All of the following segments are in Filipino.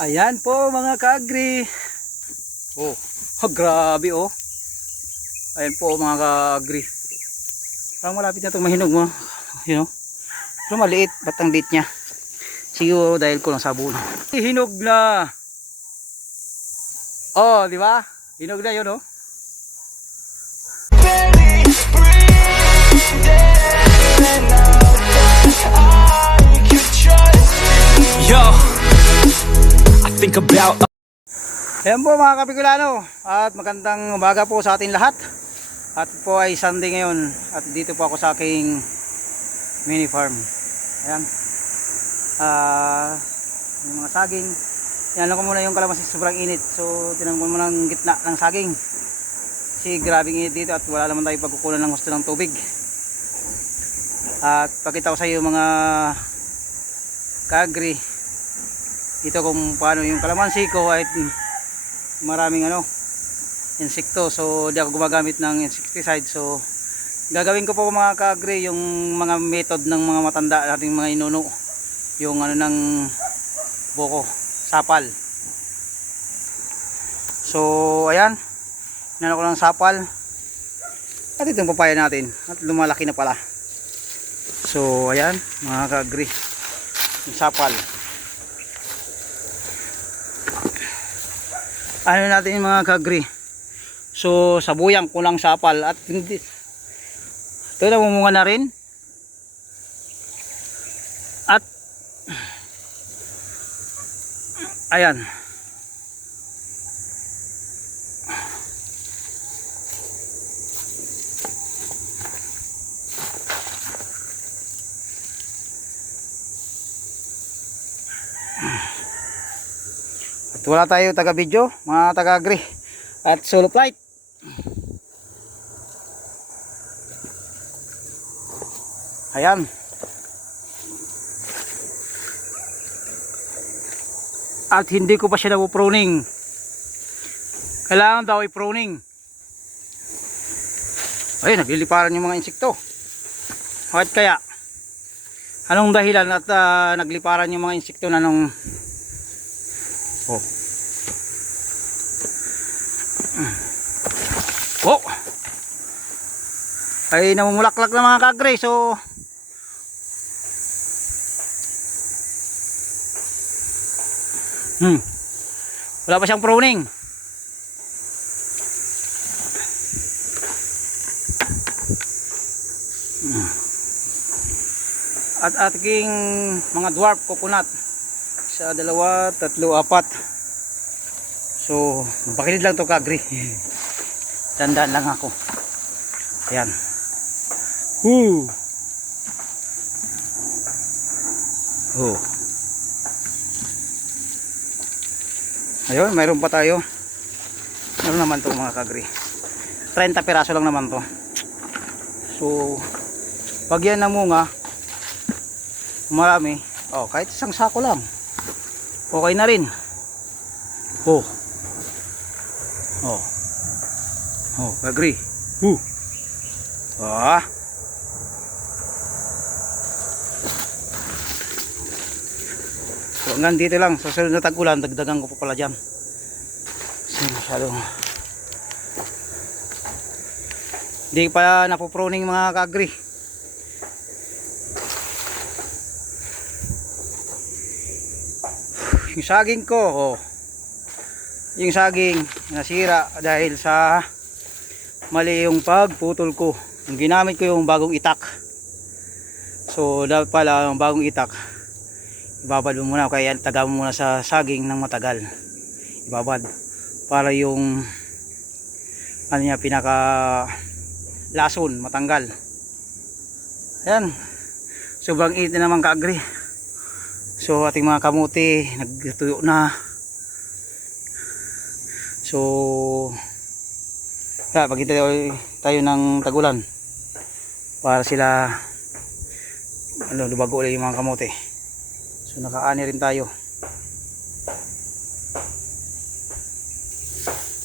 Ayan po mga kaagri. Oh, ha, grabe oh. Ayan po mga kaagri. Parang malapit na itong mahinog mo. You know? Pero maliit. Ba't ang liit niya? Siguro dahil ko lang sabon. Hinog na. Oh, di ba? Hinog na yun oh. Yo, think about Ayan po mga kapikulano at magandang umaga po sa atin lahat. At po ay Sunday ngayon at dito po ako sa aking mini farm. Ayan. Ah yung mga saging. Yan ko muna yung kalamansi sobrang init so tinanong ko muna ang gitna ng saging. Kasi grabing init dito at wala naman tayo pagkukunan ng gusto ng tubig. At pakita ko sa iyo mga kagri dito kung paano yung kalamansi ko ay maraming ano insekto. So di ako gumagamit ng insecticide. So gagawin ko po mga kaagre yung mga method ng mga matanda nating mga inuno. Yung ano ng boko sapal. So ayan. Inano ko ng sapal. At itong papaya natin. At lumalaki na pala. So ayan mga kaagre yung sapal ano natin mga kagri? So sabuyang kulang sapal at hindi. Ito namumunga na rin. At ayan At wala tayo taga video, mga taga agri at solo flight. Ayan. At hindi ko pa siya napuproning. Kailangan daw i-pruning. Ayun, nagliliparan yung mga insekto. Bakit kaya? Anong dahilan at ah, nagliparan yung mga insekto na nung Oh. Oh. Ay namumulaklak na mga kagre so Hmm. Wala pa siyang pruning. Hmm. At ating mga dwarf coconut sa dalawa, tatlo, apat. So, bakilid lang to kagri. Tandaan lang ako. Ayan. Woo! Oh. Ayun, mayroon pa tayo. Meron naman to mga kagri. 30 piraso lang naman to. So, pag yan namunga, marami. Oh, kahit isang sako lang okay na rin. Oh. Oh. Oh agree. Uh. ah. So hanggang dito lang. Sa sunod na tag-ulan dagdagan ko pa pala dyan. Kasi masyadong hindi pa napuproning mga kagri yung saging ko oh, yung saging nasira dahil sa mali yung pagputol ko. Yung ginamit ko yung bagong itak. So dapat pala yung bagong itak ibabad mo muna kaya taga mo muna sa saging ng matagal. Ibabad para yung ano niya pinaka lason matanggal. Ayan. Sobrang init na naman kaagri So ating mga kamuti nagtuyo na. So kaya paghintay tayo, ng tagulan para sila ano lubago ulit yung mga kamote. So nakaani rin tayo.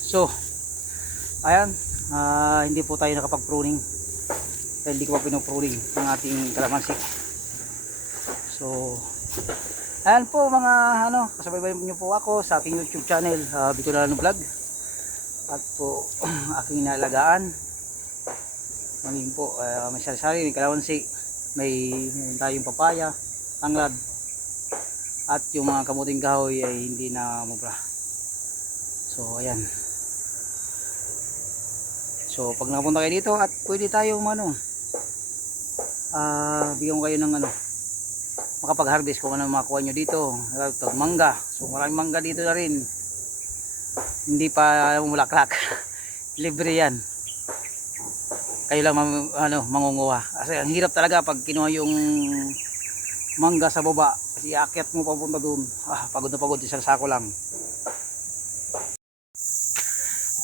So ayan ah, hindi po tayo nakapag-pruning dahil hindi ko pa pinupruning ng ating kalamansi. So Ayan po mga ano, kasabay niyo po ako sa aking YouTube channel, uh, Bicolano Vlog. At po aking inalagaan. Maging po, uh, may sari-sari, may kalawansi, may, may tayong papaya, tanglad. At yung mga kamuting kahoy ay hindi na mubra. So ayan. So pag nakapunta kayo dito at pwede tayo ano, ah bigyan kayo ng ano, makapag-harvest kung ano makuha nyo dito. Ito, mangga. So maraming mangga dito na rin. Hindi pa mulaklak. Libre yan. Kayo lang mam- ano, mangunguha. Kasi ang hirap talaga pag kinuha yung mangga sa baba. Kasi aakyat mo papunta doon. Ah, pagod na pagod. Isang sako lang.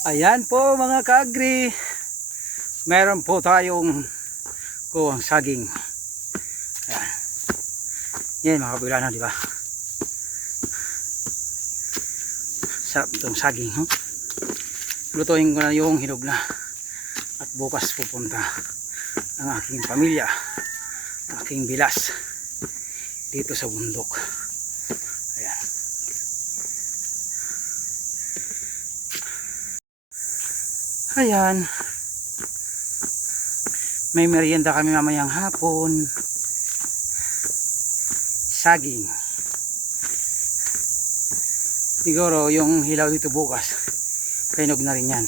Ayan po mga kaagri. Meron po tayong kuwang saging. Ayan. Yan mga kabilano, di ba? Sarap itong saging. Huh? Lutuin ko na yung hinog na. At bukas pupunta ang aking pamilya, ang aking bilas dito sa bundok. Ayan. Ayan. May merienda kami mamayang hapon saging. Siguro yung hilaw dito bukas, kainog na rin yan.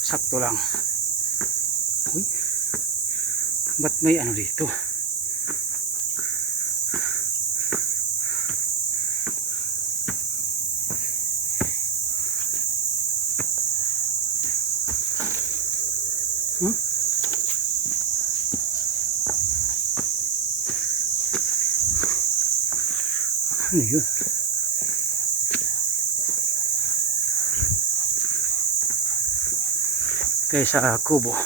Sakto lang. Uy, ba't may ano dito? Hmm? Ano yun? Kaysa kubo.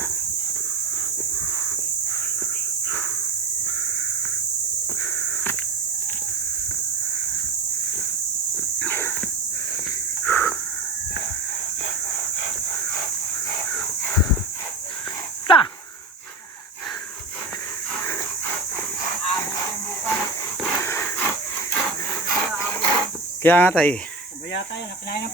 Kaya nga tayo. Kaya tayo, napinayan ng